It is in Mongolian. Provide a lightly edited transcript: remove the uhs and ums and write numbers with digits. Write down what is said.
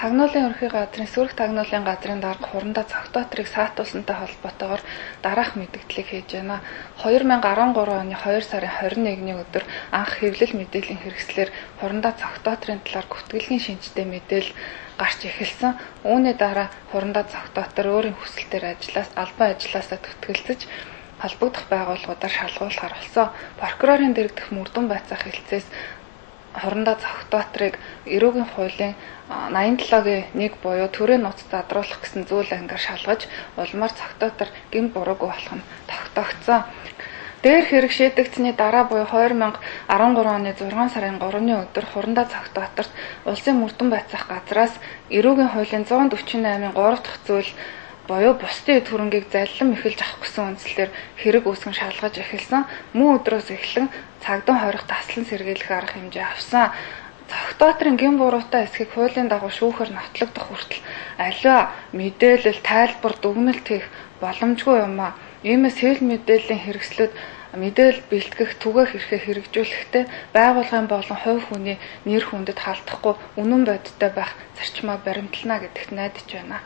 Тагнуулын ерөнхий газрын сөрөг тагнуулын газрын дарга хурандаа цогтоотрыг саатуулсантай холбоотойгоор дараах мэдгдлийг хийж байна. 2013 оны 2 сарын 21-ний өдөр анх хэвлэл мэдээллийн хэрэгслээр хурандаа цогтоотрын талаар гүтгэлгийн шинжтэй мэдээлэл гарч эхэлсэн. Үүний дараа хурандаа цогтоотор өөрийн хүсэлтээр албан ажилласаа төтгөлцөж холбогдох байгууллагуудаар шалгуулахар болсон. Прокурорын дэргэдэх Мөрдөн байцаах хэлцээс хурандаа цогтоотрыг эрүүгийн хуулийн 87-гийн 1 буюу төрийн нууц задруулах гэсэн зүйл ангиар шалгаж улмаар цогтоотор гин буруугүй болох нь тогтогдсон. Дээр хэрэг шийдэгдсэний дараа буюу 2013 оны 6 сарын 3-ны өдөр хурандаа цогтооторт улсын Мөрдөн байцаах газраас эрүүгийн хуулийн 148-ын 3 дахь зүйл буюу бусдын эд хөрөнгийг заллан эхэлж авах гэсэн үндслээр хэрэг үүсгэн шалгаж эхэлсэн. Мөн өдрөөс эхлэн цагдаа хорих таслан сэргийлэх арга хэмжээ авсан. Цогтоотрын гин буруутай эсхийг хуулийн дагуу шүүхээр нотлогдох хүртэл аливаа мэдээлэл, тайлбар, дүгнэлт хийх боломжгүй юм а. Иймээс хэл мэдээллийн хэрэгслүүд мэдээлэл бэлтгэх, түгээх эрхээ хэрэгжүүлэхдээ байгууллагын болон хувь хүний нэр хүндэд халдахгүй үнэн бодиттой байх зарчмаа баримтлана гэдэгт найдаж байна.